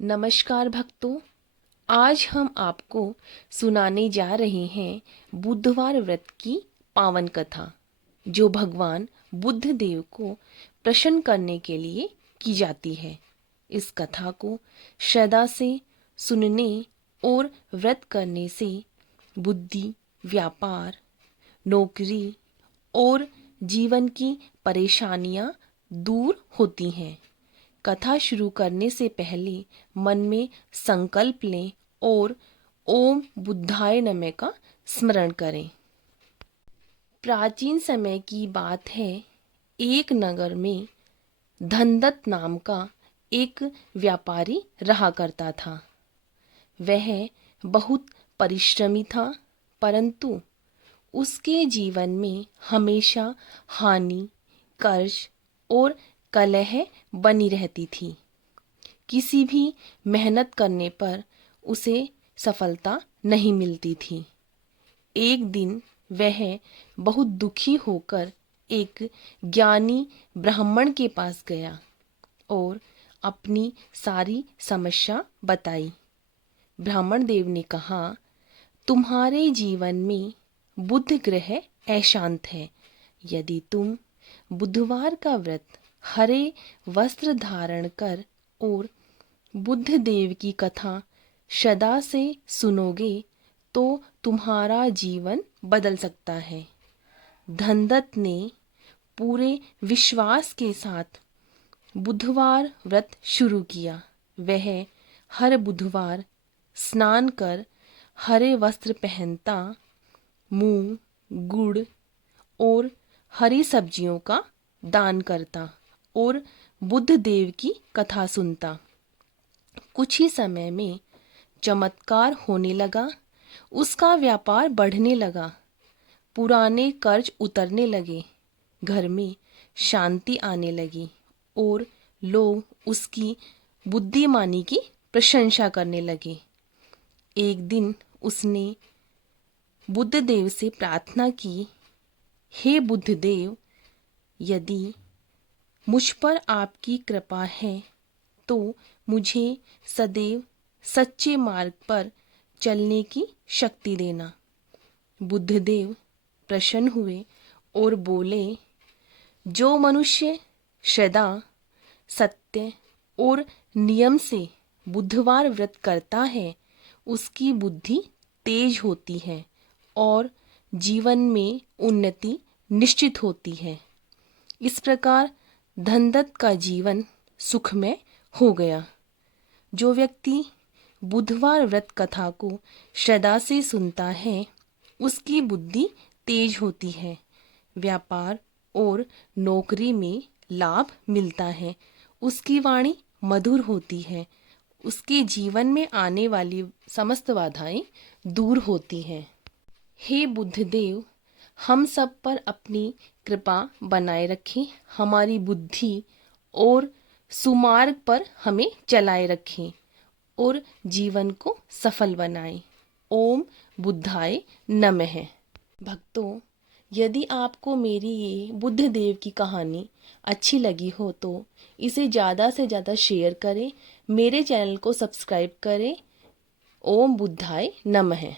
नमस्कार भक्तों, आज हम आपको सुनाने जा रहे हैं बुधवार व्रत की पावन कथा, जो भगवान बुद्ध देव को प्रसन्न करने के लिए की जाती है। इस कथा को श्रद्धा से सुनने और व्रत करने से बुद्धि, व्यापार, नौकरी और जीवन की परेशानियां दूर होती हैं। कथा शुरू करने से पहले मन में संकल्प लें और ओम बुद्धाय नमः का स्मरण करें। प्राचीन समय की बात है। एक नगर में धनदत्त नाम का एक व्यापारी रहा करता था। वह बहुत परिश्रमी था, परंतु उसके जीवन में हमेशा हानि, कर्ज और कलह बनी रहती थी। किसी भी मेहनत करने पर उसे सफलता नहीं मिलती थी। एक दिन वह बहुत दुखी होकर एक ज्ञानी ब्राह्मण के पास गया और अपनी सारी समस्या बताई। ब्राह्मण देव ने कहा, तुम्हारे जीवन में बुध ग्रह अशांत है। यदि तुम बुधवार का व्रत, हरे वस्त्र धारण कर और बुद्ध देव की कथा श्रद्धा से सुनोगे तो तुम्हारा जीवन बदल सकता है। धनदत्त ने पूरे विश्वास के साथ बुधवार व्रत शुरू किया। वह हर बुधवार स्नान कर हरे वस्त्र पहनता, मूंग, गुड़ और हरी सब्जियों का दान करता और बुद्ध देव की कथा सुनता। कुछ ही समय में चमत्कार होने लगा। उसका व्यापार बढ़ने लगा, पुराने कर्ज उतरने लगे, घर में शांति आने लगी और लोग उसकी बुद्धिमानी की प्रशंसा करने लगे। एक दिन उसने बुद्ध देव से प्रार्थना की, हे बुद्ध देव, यदि मुझ पर आपकी कृपा है तो मुझे सदैव सच्चे मार्ग पर चलने की शक्ति देना। बुद्ध देव प्रसन्न हुए और बोले, जो मनुष्य श्रद्धा, सत्य और नियम से बुधवार व्रत करता है, उसकी बुद्धि तेज होती है और जीवन में उन्नति निश्चित होती है। इस प्रकार धनदत्त का जीवन सुखमय हो गया। जो व्यक्ति बुधवार व्रत कथा को श्रद्धा से सुनता है, उसकी बुद्धि तेज होती है, व्यापार और नौकरी में लाभ मिलता है, उसकी वाणी मधुर होती है, उसके जीवन में आने वाली समस्त बाधाएं दूर होती हैं। हे बुद्ध देव, हम सब पर अपनी कृपा बनाए रखें, हमारी बुद्धि और सुमार्ग पर हमें चलाए रखें और जीवन को सफल बनाएं। ओम बुद्धाय नमः। भक्तों, यदि आपको मेरी ये बुद्ध देव की कहानी अच्छी लगी हो तो इसे ज़्यादा से ज़्यादा शेयर करें, मेरे चैनल को सब्सक्राइब करें। ओम बुद्धाय नमः।